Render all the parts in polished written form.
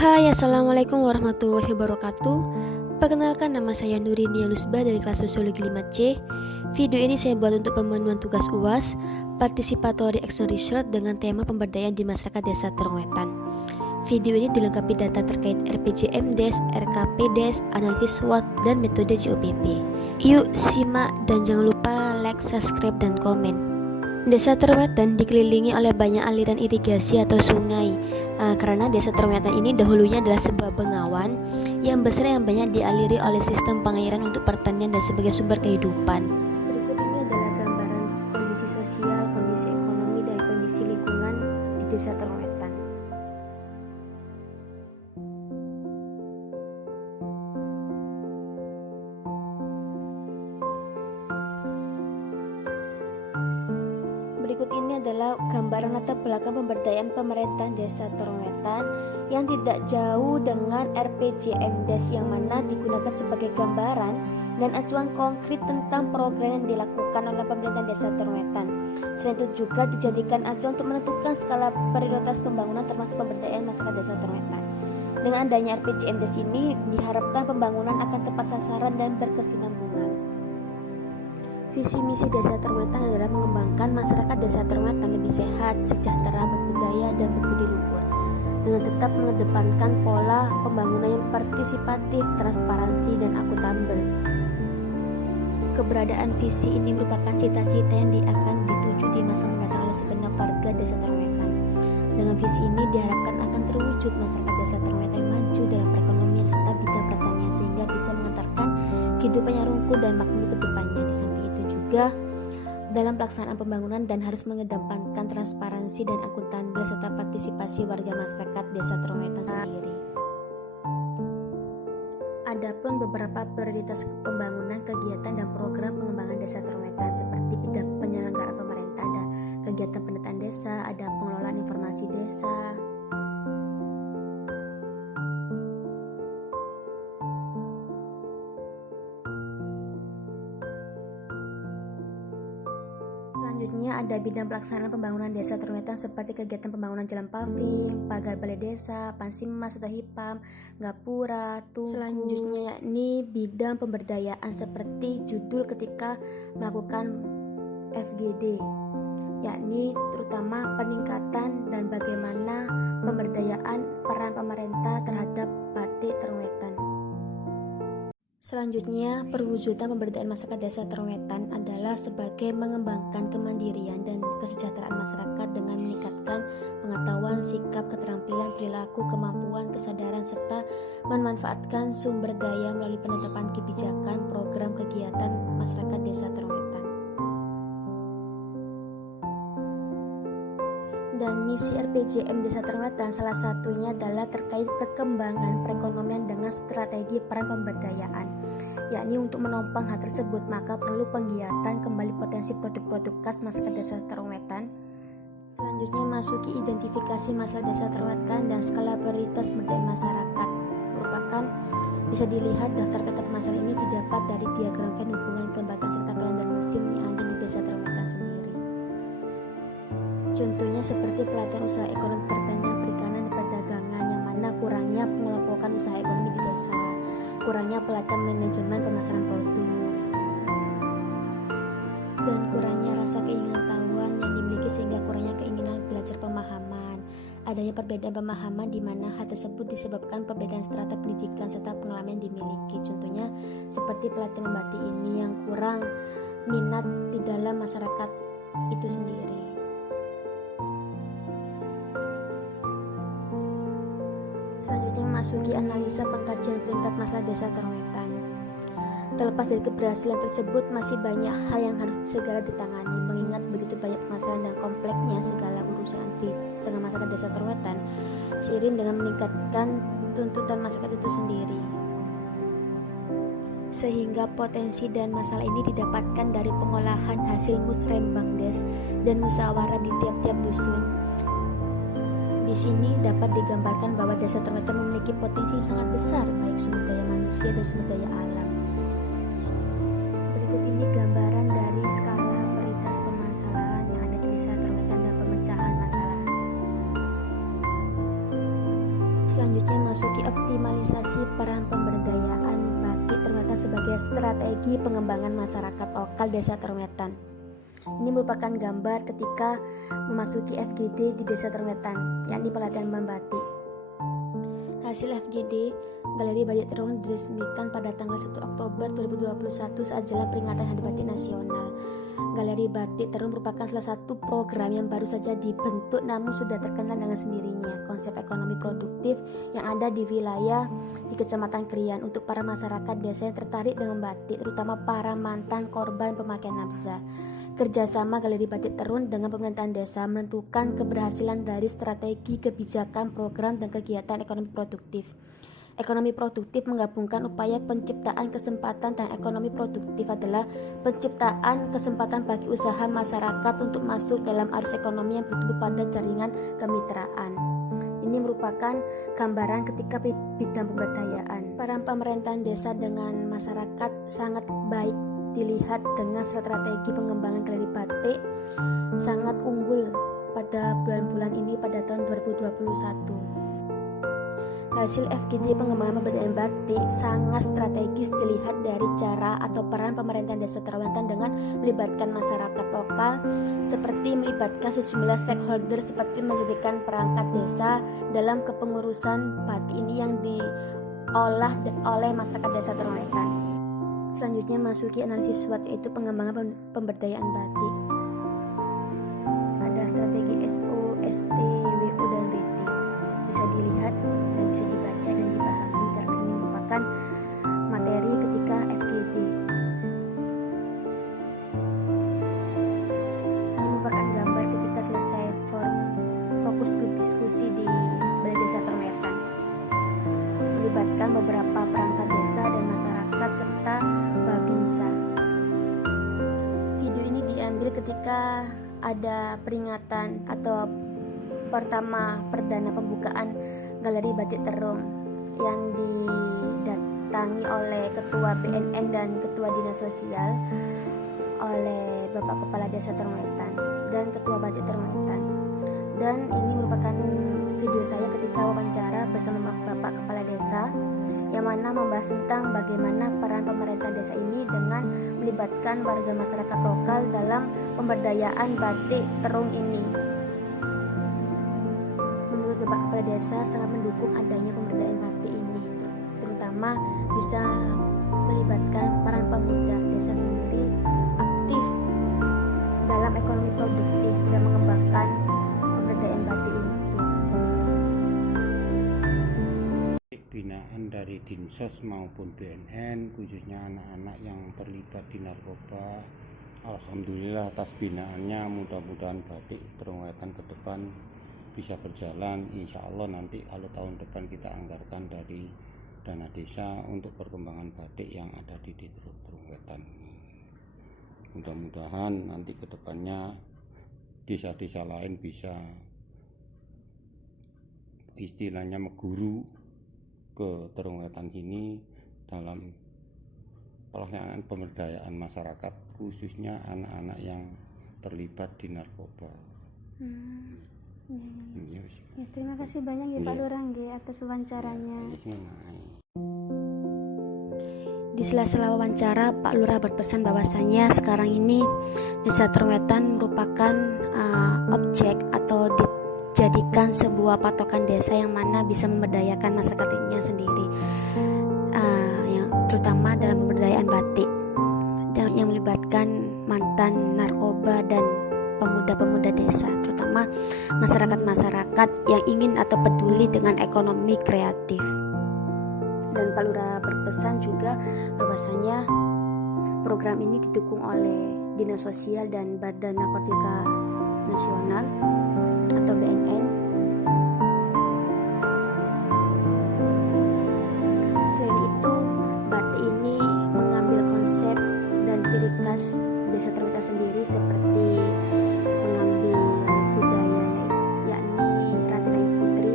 Hai, Assalamualaikum warahmatullahi wabarakatuh. Perkenalkan, nama saya Nurinia Lusba dari kelas Sosiologi 5C. Video ini saya buat untuk pemenuhan tugas UAS Participatory Action Research dengan tema pemberdayaan di masyarakat desa Terong-Wetan. Video ini dilengkapi data terkait RPJMDes, RKPDes, analisis SWOT, dan metode JOBP. Yuk simak dan jangan lupa like, subscribe, dan komen. Desa Terong-Wetan dikelilingi oleh banyak aliran irigasi atau sungai. Karena desa Terong-Wetan ini dahulunya adalah sebuah bengawan yang besar yang banyak dialiri oleh sistem pengairan untuk pertanian dan sebagai sumber kehidupan. Berikut ini adalah gambaran kondisi sosial, kondisi ekonomi, dan kondisi lingkungan di desa Terong-Wetan. Berikut ini adalah gambaran latar belakang pemberdayaan pemerintahan desa Terong-Wetan yang tidak jauh dengan RPJMDes yang mana digunakan sebagai gambaran dan acuan konkret tentang program yang dilakukan oleh pemerintahan desa Terong-Wetan. Selain itu juga dijadikan acuan untuk menentukan skala prioritas pembangunan termasuk pemberdayaan masyarakat desa Terong-Wetan. Dengan adanya RPJMDes ini diharapkan pembangunan akan tepat sasaran dan berkesinambungan. Visi misi desa Terong-Wetan adalah mengembangkan masyarakat desa Terong-Wetan lebih sehat, sejahtera, berbudaya, dan berbudi luhur dengan tetap mengedepankan pola pembangunan yang partisipatif, transparansi, dan akuntabel. Keberadaan visi ini merupakan cita-cita yang akan dituju di masa mendatang oleh segenap warga desa Terong-Wetan. Dengan visi ini diharapkan akan terwujud masyarakat desa Terong-Wetan yang maju dalam perekonomian serta bidang pertanian sehingga bisa mengantarkan kehidupan yang rungkul dan makmur ke depannya. Di samping itu juga dalam pelaksanaan pembangunan dan harus mengedepankan transparansi dan akuntabel serta partisipasi warga masyarakat desa Terong-Wetan sendiri. Adapun beberapa prioritas pembangunan, kegiatan, dan program pengembangan desa Terong-Wetan seperti bidang penyelenggaraan pemerintah, ada kegiatan pendataan desa, ada pengelolaan informasi desa. Selanjutnya ada bidang pelaksanaan pembangunan desa Terong-Wetan seperti kegiatan pembangunan jalan paving, pagar balai desa, pansimas atau hipam, gapura, tungku. Selanjutnya yakni bidang pemberdayaan seperti judul ketika melakukan FGD, yakni terutama peningkatan dan bagaimana pemberdayaan peran pemerintah terhadap batik Terong-Wetan. Selanjutnya, perwujudan pemberdayaan masyarakat desa Terong-Wetan adalah sebagai mengembangkan kemandirian dan kesejahteraan masyarakat dengan meningkatkan pengetahuan, sikap, keterampilan, perilaku, kemampuan, kesadaran, serta memanfaatkan sumber daya melalui penetapan kebijakan program kegiatan masyarakat desa Terong-Wetan. Dan misi RPJM Desa Terong-Wetan salah satunya adalah terkait perkembangan perekonomian dengan strategi peran pemberdayaan, yakni untuk menopang hal tersebut maka perlu penggiatan kembali potensi produk-produk khas masyarakat desa Terong-Wetan. Selanjutnya masuki identifikasi masalah desa Terong-Wetan dan skala prioritas pemberdayaan masyarakat. Merupakan bisa dilihat daftar peta permasalahan ini didapat dari diagram Venn hubungan kelembagaan serta kalender musim yang ada di desa Terong-Wetan sendiri. Contohnya seperti pelatihan usaha ekonomi pertanian, perikanan, dan perdagangan yang mana kurangnya pengelompokan usaha ekonomi di desa, kurangnya pelatihan manajemen pemasaran produk, dan kurangnya rasa keinginan tahuan yang dimiliki sehingga kurangnya keinginan belajar pemahaman. Adanya perbedaan pemahaman di mana hal tersebut disebabkan perbedaan strata pendidikan serta pengalaman yang dimiliki. Contohnya seperti pelatihan membatik ini yang kurang minat di dalam masyarakat itu sendiri. Selanjutnya memasuki analisa pengkajian peringkat masalah desa Terong-Wetan. Terlepas dari keberhasilan tersebut, masih banyak hal yang harus segera ditangani mengingat begitu banyak permasalahan dan kompleksnya segala urusan di tengah masyarakat desa Terong-Wetan seiring dengan meningkatkan tuntutan masyarakat itu sendiri. Sehingga potensi dan masalah ini didapatkan dari pengolahan hasil musrembangdes dan musyawarah di tiap-tiap dusun. Di sini dapat digambarkan bahwa desa Terong-Wetan memiliki potensi sangat besar baik sumber daya manusia dan sumber daya alam. Berikut ini gambaran dari skala prioritas permasalahan yang ada di desa Terong-Wetan dan pemecahan masalah. Selanjutnya Realisasi peran pemberdayaan batik Terong sebagai strategi pengembangan masyarakat lokal Desa Terong. Ini merupakan gambar ketika memasuki FGD di Desa Terong, yakni pelatihan membatik. Hasil FGD, Galeri Batik Terong diresmikan pada tanggal 1 Oktober 2021 saat jalan peringatan Hari Batik Nasional. Galeri Batik Terong merupakan salah satu program yang baru saja dibentuk namun sudah terkenal dengan sendirinya. Konsep ekonomi produktif yang ada di wilayah di Kecamatan Krian untuk para masyarakat desa yang tertarik dengan batik, terutama para mantan korban pemakaian nafsa. Kerjasama Galeri Batik Terong dengan pemerintahan desa menentukan keberhasilan dari strategi kebijakan, program, dan kegiatan ekonomi produktif. Ekonomi produktif menggabungkan upaya penciptaan kesempatan, dan ekonomi produktif adalah penciptaan kesempatan bagi usaha masyarakat untuk masuk dalam arus ekonomi yang bertumbuh pada jaringan kemitraan. Ini merupakan gambaran ketika bidang pemberdayaan. Peran pemerintahan desa dengan masyarakat sangat baik dilihat dengan strategi pengembangan galeri batik sangat unggul pada bulan-bulan ini pada tahun 2021. Hasil FGD pengembangan pemberdayaan batik sangat strategis dilihat dari cara atau peran pemerintahan Desa Terong dengan melibatkan masyarakat lokal seperti melibatkan sejumlah stakeholder seperti menjadikan perangkat desa dalam kepengurusan batik ini yang diolah oleh masyarakat Desa Terong. Selanjutnya masuki analisis SWOT, yaitu pengembangan pemberdayaan batik. Ada strategi SO, ST, WO, dan WT. Bisa dilihat dan bisa dibaca dan dipahami karena ini merupakan materi ketika FGD. Ini merupakan gambar ketika selesai fokus grup diskusi di Balai Desa Terong, melibatkan beberapa perangkat desa dan masyarakat serta Babinsa. Video ini diambil ketika ada peringatan atau perdana pembukaan Galeri Batik Terong yang didatangi oleh Ketua BNN dan Ketua Dinas Sosial oleh Bapak Kepala Desa Terong dan Ketua Batik Terong. Dan ini merupakan video saya ketika wawancara bersama Bapak Kepala Desa yang mana membahas tentang bagaimana peran pemerintah desa ini dengan melibatkan warga masyarakat lokal dalam pemberdayaan batik Terong ini. Menurut Bapak Kepala Desa sangat mendukung adanya pemberdayaan batik ini, terutama bisa melibatkan peran pemuda desa sendiri aktif dalam ekonomi produktif dan mengembangkan pemberdayaan batik itu sendiri. Binaan dari Dinsos maupun BNN, khususnya anak-anak yang terlibat di narkoba, alhamdulillah atas binaannya, mudah-mudahan batik Terong ke depan bisa berjalan. Insya Allah nanti kalau tahun depan kita anggarkan dari dana desa untuk perkembangan batik yang ada di Terong. Mudah-mudahan nanti ke depannya desa-desa lain bisa istilahnya meguru ke Terong sini dalam pelaksanaan pemberdayaan masyarakat, khususnya anak-anak yang terlibat di narkoba. Ya, terima kasih banyak ya Pak Lurah atas wawancaranya. Di sela-sela wawancara, Pak Lurah berpesan bahwasanya sekarang ini Desa Terong merupakan objek atau dijadikan sebuah patokan desa yang mana bisa memberdayakan masyarakatnya sendiri, yang terutama dalam pemberdayaan batik yang melibatkan mantan narkoba dan pemuda-pemuda desa, terutama masyarakat-masyarakat yang ingin atau peduli dengan ekonomi kreatif. Dan Pak Lurah berpesan juga bahwasanya program ini didukung oleh Dinas Sosial dan Badan Narkotika Nasional atau BNN. Selain itu, batik ini mengambil konsep dan ciri khas Desa Terong sendiri seperti mengambil budaya yakni Ratna Putri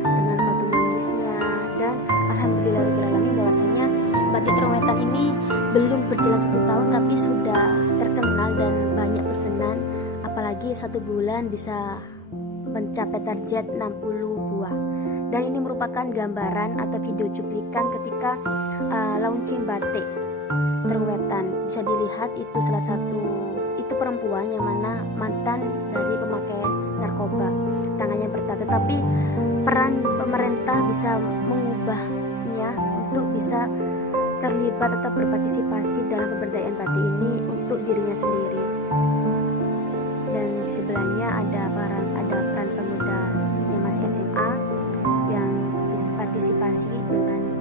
dengan batu manisnya, dan alhamdulillahirobbilalamin bahwasanya batik Terong ini belum berjalan 1 tahun tapi sudah terkenal dan banyak pesanan, apalagi 1 bulan bisa mencapai target 60 buah. Dan ini merupakan gambaran atau video cuplikan ketika launching batik Terung Wetan. Bisa dilihat itu salah satu perempuan yang mana mantan dari pemakai narkoba, tangannya bertato. Tapi peran pemerintah bisa mengubahnya untuk bisa terlibat atau berpartisipasi dalam pemberdayaan batik ini untuk dirinya sendiri. Dan di sebelahnya ada peran pemuda yang masih SMA yang partisipasi dengan